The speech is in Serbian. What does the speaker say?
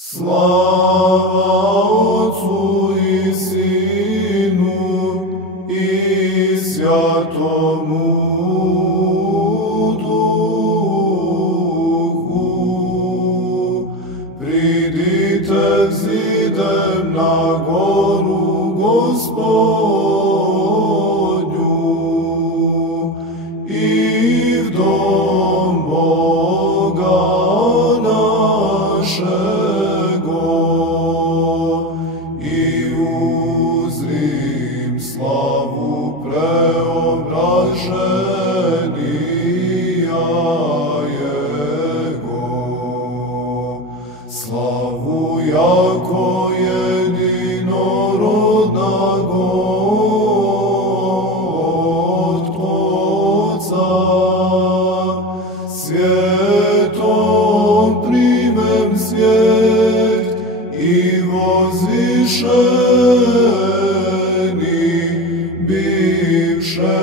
Slava Otcu i Sinu i Svjatomu Duhu. Pridite, zidem na goru Gospodnju i v dom Boga našego i uzrim slavu preobraženija Jego. Slavu jako jedinorodnago od Otca, svjetom primem svijet i vozišeni bivše